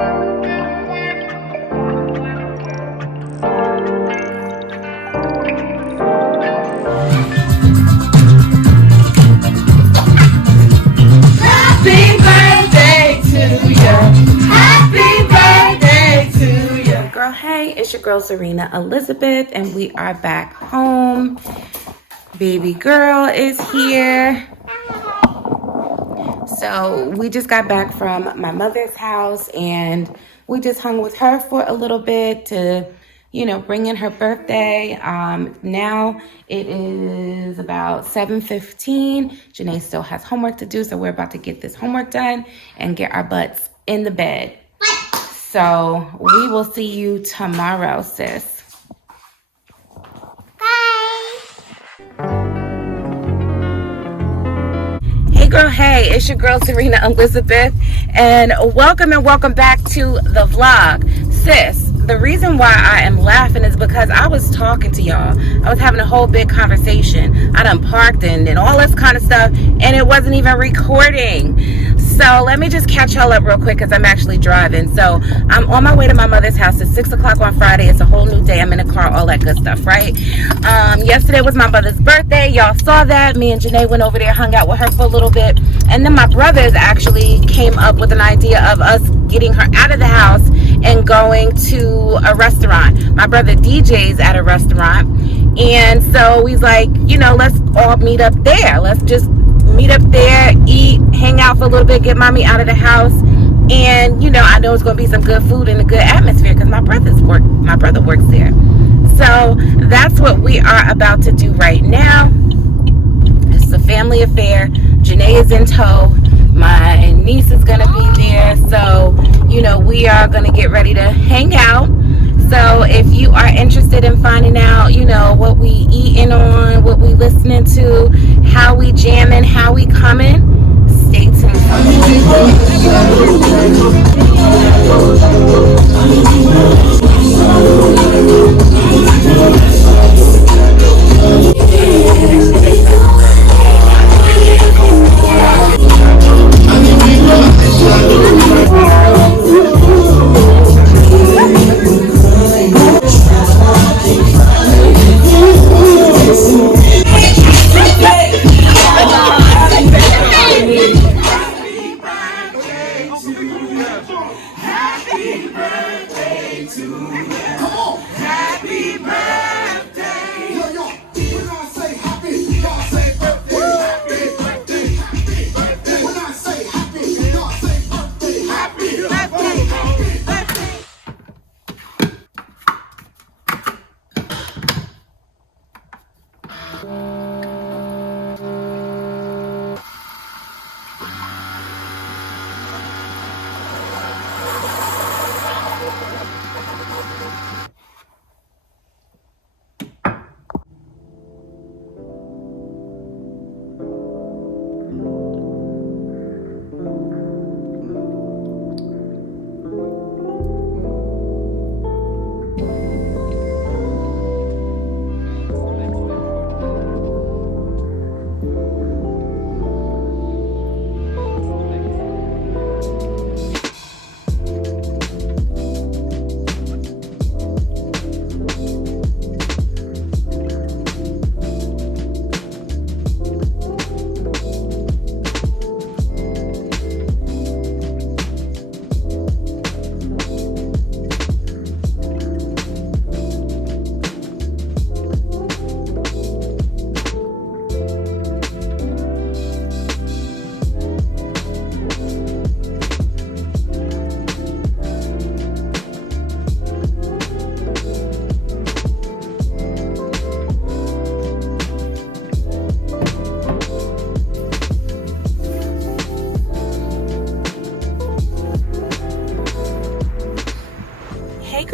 Happy birthday to you. Happy birthday to you. Girl, hey, it's your girl Zarinah Elizabeth, and we are back home. Baby girl is here. So we just got back from my mother's house, and we just hung with her for a little bit to, bring in her birthday. Now it is about 7:15. Janae still has homework to do, so we're about to get this homework done and get our butts in the bed. So we will see you tomorrow, sis. Hey girl, hey, it's your girl Zarinah Elizabeth, and welcome back to the vlog. Sis, the reason why I am laughing is because I was talking to y'all. I was having a whole big conversation. I done parked and all this kind of stuff, and it wasn't even recording. So let me just catch y'all up real quick because I'm actually driving. So I'm on my way to my mother's house. It's 6 o'clock on Friday. It's a whole new day. I'm in the car, all that good stuff, right? Yesterday was my mother's birthday. Y'all saw that. Me and Janae went over there, hung out with her for a little bit. And then my brothers actually came up with an idea of us getting her out of the house and going to a restaurant. My brother DJ's at a restaurant. And so he's like, let's all meet up there. Let's just meet up there, eat, hang out for a little bit, get mommy out of the house. And I know it's gonna be some good food and a good atmosphere because my brother works there. So that's what we are about to do right now. It's a family affair. Janae is in tow. My niece is gonna be there. So we are gonna get ready to hang out. So if you are interested in finding out, what we eating on, what we listening to, how we jamming, how we coming, stay tuned.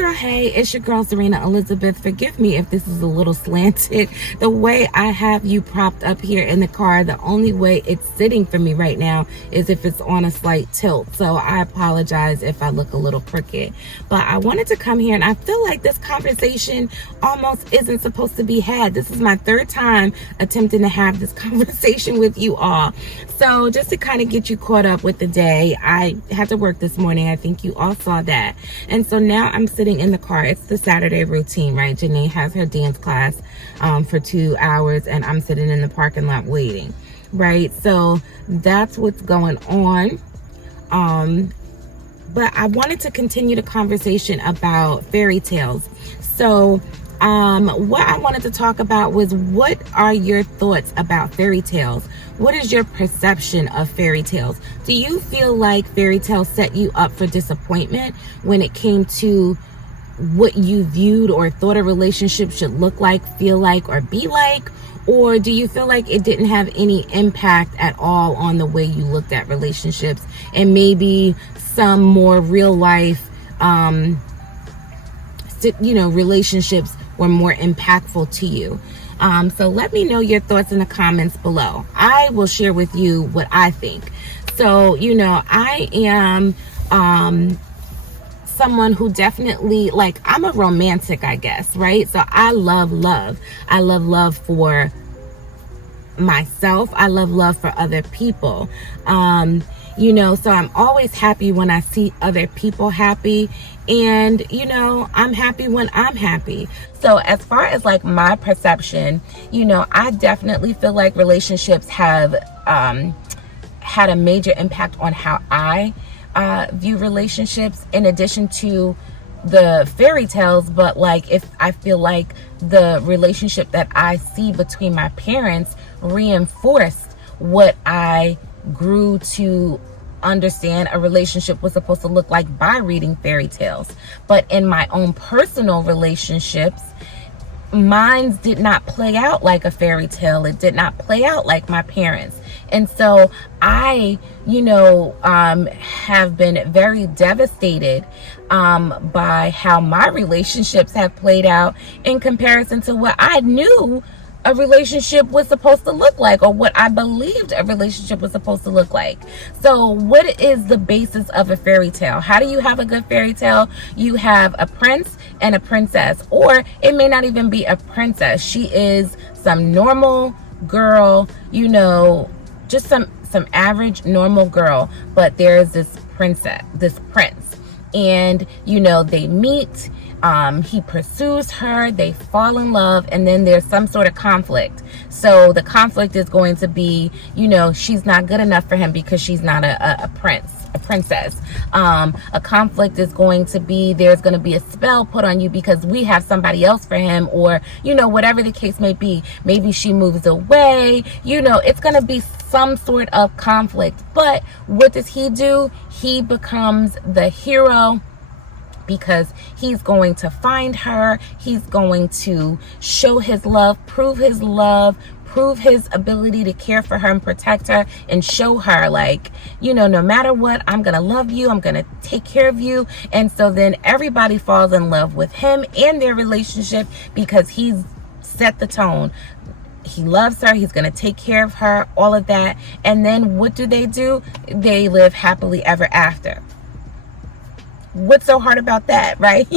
girl, hey, it's your girl Zarinah Elizabeth. Forgive me if this is a little slanted. The way I have you propped up here in the car, the only way it's sitting for me right now is if it's on a slight tilt. So I apologize if I look a little crooked. But I wanted to come here, and I feel like this conversation almost isn't supposed to be had. This is my third time attempting to have this conversation with you all. So just to kind of get you caught up with the day, I had to work this morning. I think you all saw that. And so now I'm sitting in the car. It's the Saturday routine, right? Janae has her dance class for 2 hours, and I'm sitting in the parking lot waiting, right? So that's what's going on. But I wanted to continue the conversation about fairy tales. So what I wanted to talk about was, what are your thoughts about fairy tales? What is your perception of fairy tales? Do you feel like fairy tales set you up for disappointment when it came to what you viewed or thought a relationship should look like, feel like, or be like? Or do you feel like it didn't have any impact at all on the way you looked at relationships, and maybe some more real life, relationships were more impactful to you? So let me know your thoughts in the comments below. I will share with you what I think. So, I am someone who definitely, I'm a romantic, I guess, right? So I love love. I love love for myself. I love love for other people. So I'm always happy when I see other people happy, and I'm happy when I'm happy. So as far as my perception, I definitely feel like relationships have had a major impact on how I view relationships, in addition to the fairy tales. But if I feel like the relationship that I see between my parents reinforced what I grew to understand a relationship was supposed to look like by reading fairy tales. But in my own personal relationships, mine did not play out like a fairy tale. It did not play out like my parents. And so I, have been very devastated by how my relationships have played out in comparison to what I knew a relationship was supposed to look like, or what I believed a relationship was supposed to look like. So what is the basis of a fairy tale? How do you have a good fairy tale? You have a prince and a princess, or it may not even be a princess. She is some normal girl, just some average normal girl, but there's this prince, and they meet. He pursues her, they fall in love, and then there's some sort of conflict. So the conflict is going to be, she's not good enough for him because she's not a princess. A conflict is going to be, there's going to be a spell put on you because we have somebody else for him, or, whatever the case may be. Maybe she moves away, it's going to be some sort of conflict. But what does he do? He becomes the hero, because he's going to find her. He's going to show his love, prove his ability to care for her and protect her, and show her no matter what, I'm going to love you. I'm going to take care of you. And so then everybody falls in love with him and their relationship because he's set the tone. He loves her. He's going to take care of her, all of that. And then what do? They live happily ever after. What's so hard about that, right?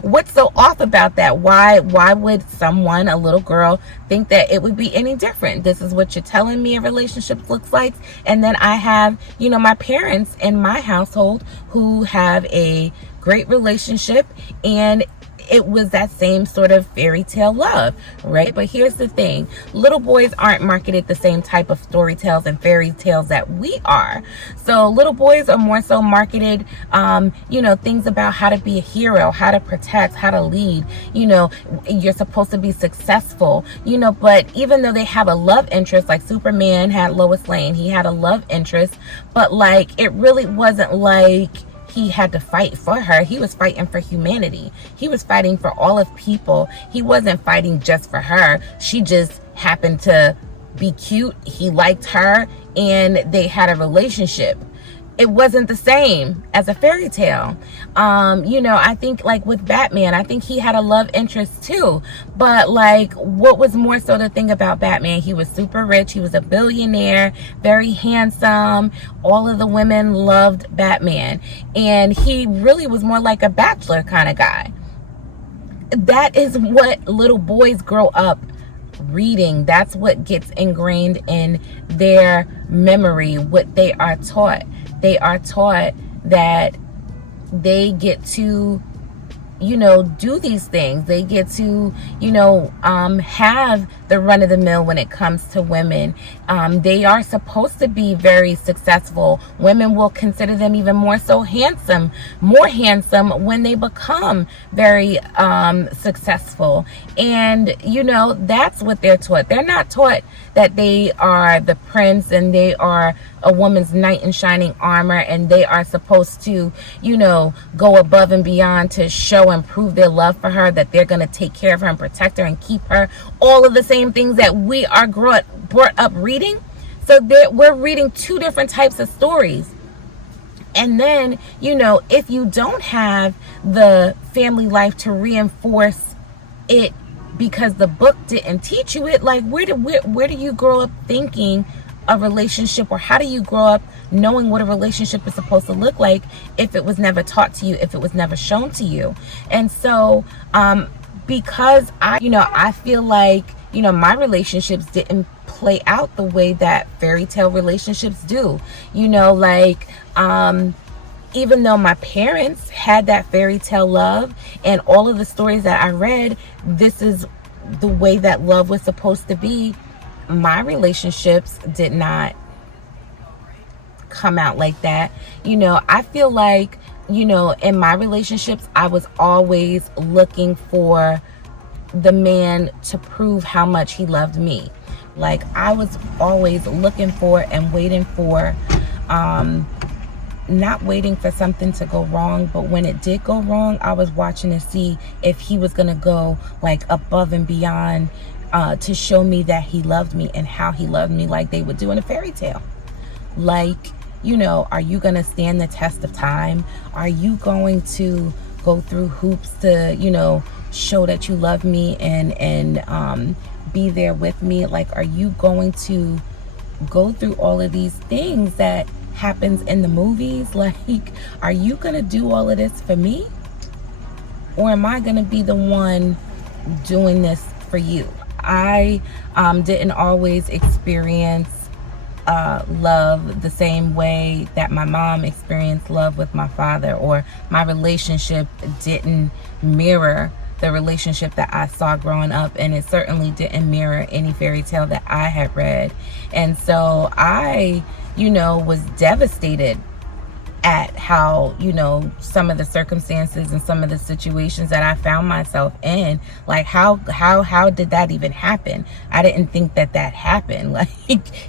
What's so off about that? Why would someone, a little girl, think that it would be any different? This is what you're telling me a relationship looks like. And then I have, my parents in my household who have a great relationship, and it was that same sort of fairy tale love, right? But here's the thing. Little boys aren't marketed the same type of story tales and fairy tales that we are. So little boys are more so marketed, things about how to be a hero, how to protect, how to lead. You're supposed to be successful, but even though they have a love interest, like Superman had Lois Lane, he had a love interest, but it really wasn't like he had to fight for her. He was fighting for humanity. He was fighting for all of people. He wasn't fighting just for her. She just happened to be cute. He liked her, and they had a relationship. it wasn't the same as a fairy tale. You know, I think like with Batman, I think he had a love interest too. But like, what was more so the thing about Batman? He was super rich. He was a billionaire, very handsome. All of the women loved Batman. And he really was more like a bachelor kind of guy. That is what little boys grow up reading. That's what gets ingrained in their memory, what they are taught. They are taught that they get to, you know, do these things. They get to, you know, have the run of the mill when it comes to women. They are supposed to be very successful. Women will consider them even more so handsome, more handsome when they become very successful. And, you know, that's what they're taught. They're not taught that they are the prince and they are a woman's knight in shining armor and they are supposed to, you know, go above and beyond to show and prove their love for her, that they're going to take care of her and protect her and keep her. All of the same things that we are brought up reading. So we're reading two different types of stories. And then, you know, if you don't have the family life to reinforce it because the book didn't teach you it, like where do you grow up thinking a relationship, or how do you grow up knowing what a relationship is supposed to look like if it was never taught to you, if it was never shown to you? And so because I feel like, you know, my relationships didn't play out the way that fairy tale relationships do. You know, like even though my parents had that fairy tale love and all of the stories that I read, this is the way that love was supposed to be, my relationships did not come out like that. You know, I feel like, you know, in my relationships, I was always looking for the man to prove how much he loved me. Like, I was always looking for and waiting for, not waiting for something to go wrong, but when it did go wrong, I was watching to see if he was going to go like above and beyond to show me that he loved me and how he loved me, like they would do in a fairy tale. Like, you know, are you going to stand the test of time? Are you going to go through hoops to, you know, show that you love me and be there with me? Like, are you going to go through all of these things that happens in the movies? Like, are you going to do all of this for me? Or am I going to be the one doing this for you? I didn't always experience love the same way that my mom experienced love with my father, or my relationship didn't mirror the relationship that I saw growing up, and it certainly didn't mirror any fairy tale that I had read. And so I, you know, was devastated at how, you know, some of the circumstances and some of the situations that I found myself in. Like, how did that even happen? I didn't think that happened. Like,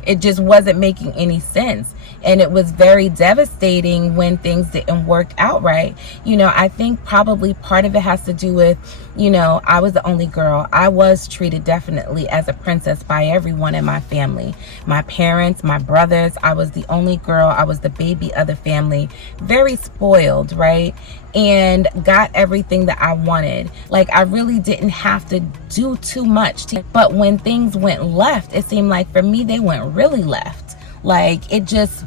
it just wasn't making any sense. And it was very devastating when things didn't work out right. You know, I think probably part of it has to do with, you know, I was the only girl. I was treated definitely as a princess by everyone in my family. My parents, my brothers. I was the only girl. I was the baby of the family. Very spoiled, right? And got everything that I wanted. Like, I really didn't have to do too much. But when things went left, it seemed like for me, they went really left. Like, it just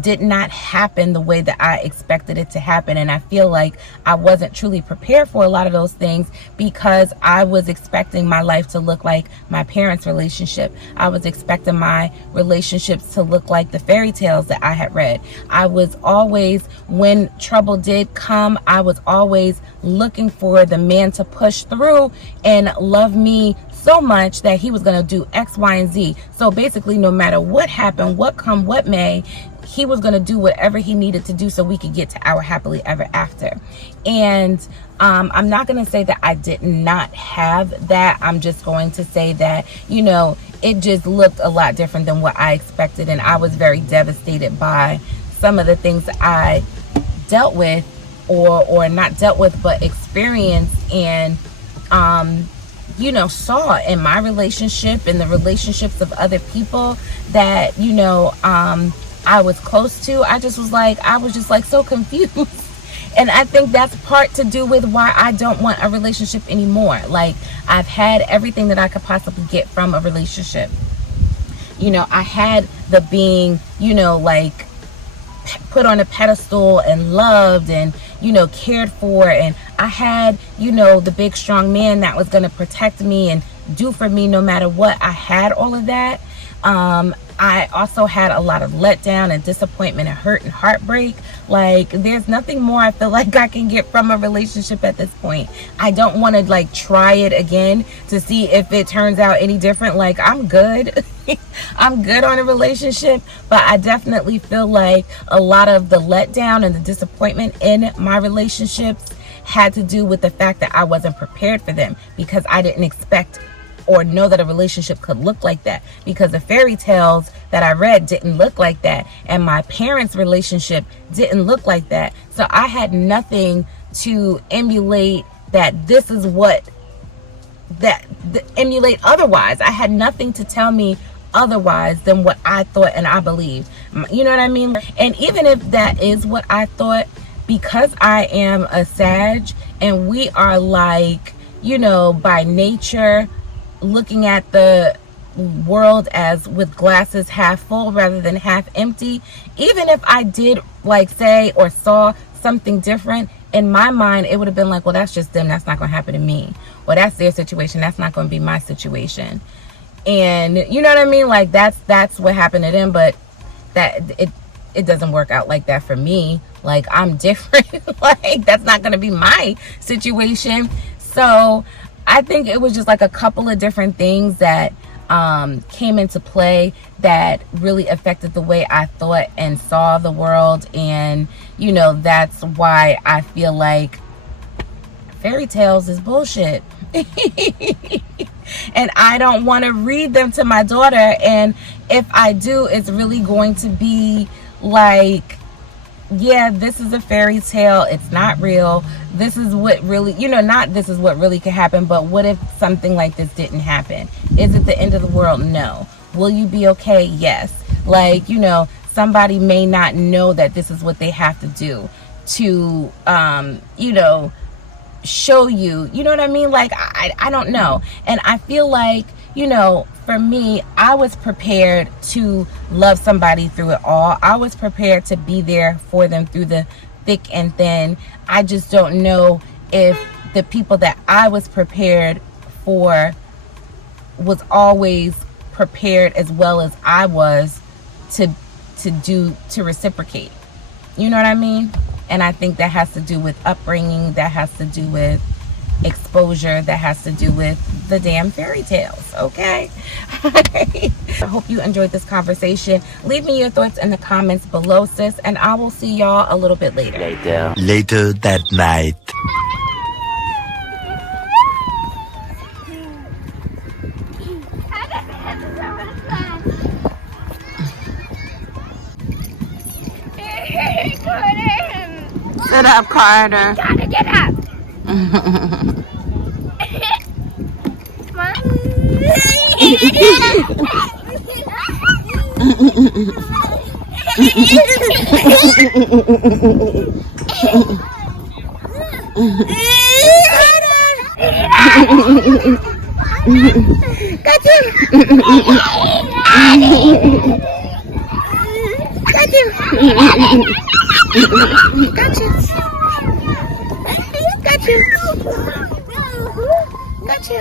did not happen the way that I expected it to happen. And I feel like I wasn't truly prepared for a lot of those things because I was expecting my life to look like my parents' relationship. I was expecting my relationships to look like the fairy tales that I had read. I was always, when trouble did come, I was always looking for the man to push through and love me so much that he was going to do X, Y, and Z. So basically, no matter what happened, what come, what may, he was going to do whatever he needed to do so we could get to our happily ever after. And I'm not going to say that I did not have that. I'm just going to say that, you know, it just looked a lot different than what I expected. And I was very devastated by some of the things that I dealt with, or not dealt with, but experienced and, you know, saw in my relationship and the relationships of other people that, you know, I was close to, I was just like so confused. And I think that's part to do with why I don't want a relationship anymore. Like, I've had everything that I could possibly get from a relationship. You know, I had the being, you know, like put on a pedestal and loved and, you know, cared for. And I had, you know, the big strong man that was going to protect me and do for me no matter what. I had all of that. I also had a lot of letdown and disappointment and hurt and heartbreak. Like, there's nothing more I feel like I can get from a relationship at this point. I don't want to like try it again to see if it turns out any different. Like, I'm good. I'm good on a relationship, but I definitely feel like a lot of the letdown and the disappointment in my relationships had to do with the fact that I wasn't prepared for them, because I didn't expect or know that a relationship could look like that, because the fairy tales that I read didn't look like that, and my parents' relationship didn't look like that. So I had nothing to emulate that this is what emulate otherwise. I had nothing to tell me otherwise than what I thought and I believed. You know what I mean? And even if that is what I thought, because I am a Sag and we are like, you know, by nature looking at the world as with glasses half full rather than half empty, even if I did like say or saw something different, in my mind it would have been like, well, that's just them, that's not going to happen to me, or that's their situation, that's not going to be my situation. And you know what I mean, like that's what happened to them, but that it doesn't work out like that for me. Like, I'm different. Like, that's not going to be my situation. So I think it was just like a couple of different things that came into play that really affected the way I thought and saw the world. And, you know, that's why I feel like fairy tales is bullshit. And I don't want to read them to my daughter. And if I do, it's really going to be like, yeah, this is a fairy tale, it's not real, this is what really, you know, not this is what really could happen, but what if something like this didn't happen? Is it the end of the world? No. Will you be okay? Yes. Like, you know, somebody may not know that this is what they have to do to you know, show you, you know what I mean? Like, I don't know. And I feel like, you know, for me, I was prepared to love somebody through it all. I was prepared to be there for them through the thick and thin. I just don't know if the people that I was prepared for was always prepared as well as I was to reciprocate. You know what I mean? And I think that has to do with upbringing, that has to do with exposure, that has to do with the damn fairy tales. Okay. I hope you enjoyed this conversation. Leave me your thoughts in the comments below, sis, and I will see y'all a little bit later. Later that night. Sit up, Carter. Gotta get up. Got you. Got you. Got you. Got you. Got you.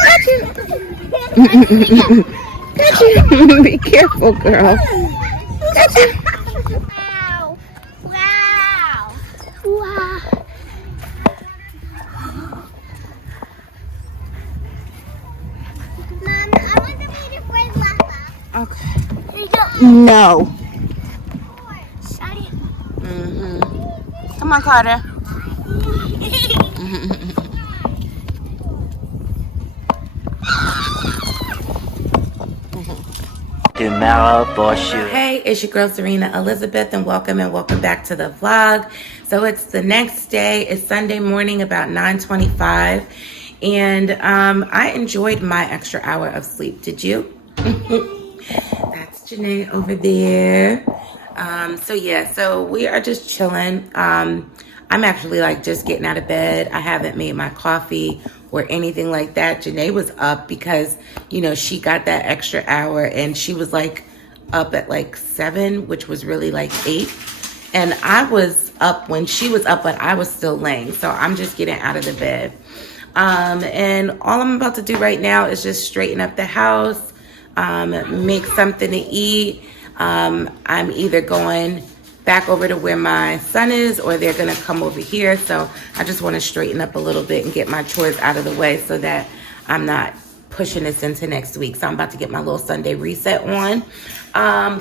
Got you. Got you. Be careful, girl. Got you. Wow. Wow. Wow. Mom, I want to be the friend Lava. Okay. Here you go. No. Shiny. Come on, Carter. Tomorrow for sure. Hey, it's your girl Zarinah Elizabeth, and welcome back to the vlog. So it's the next day. It's Sunday morning, about 9:25, and I enjoyed my extra hour of sleep. Did you? That's Janae over there. So yeah, so we are just chilling. I'm actually like just getting out of bed. I haven't made my coffee or anything like that. Janae was up because, you know, she got that extra hour and she was like up at like 7, which was really like 8. And I was up when she was up, but I was still laying. So I'm just getting out of the bed. And all I'm about to do right now is just straighten up the house, make something to eat. I'm either going back over to where my son is or they're going to come over here. So I just want to straighten up a little bit and get my chores out of the way so that I'm not pushing this into next week. So I'm about to get my little Sunday reset on.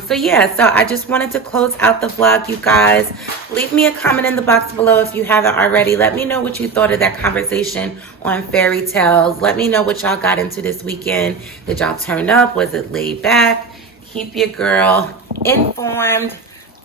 So yeah, so I just wanted to close out the vlog, you guys. Leave me a comment in the box below if you haven't already. Let me know what you thought of that conversation on fairy tales. Let me know what y'all got into this weekend. Did y'all turn up? Was it laid back? Keep your girl informed.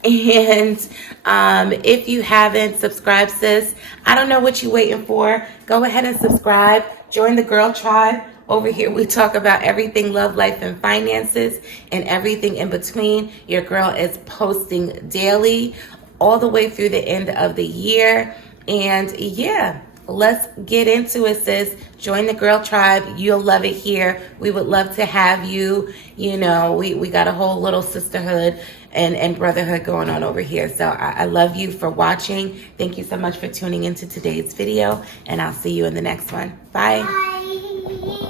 And if you haven't subscribed, sis, I don't know what you're waiting for. Go ahead and subscribe. Join the girl tribe. Over here, we talk about everything love, life, and finances and everything in between. Your girl is posting daily all the way through the end of the year. And yeah, let's get into it, sis. Join the girl tribe. You'll love it here. We would love to have you. You know, we got a whole little sisterhood and brotherhood going on over here. So I love you for watching. Thank you so much for tuning into today's video. And I'll see you in the next one. Bye. Bye.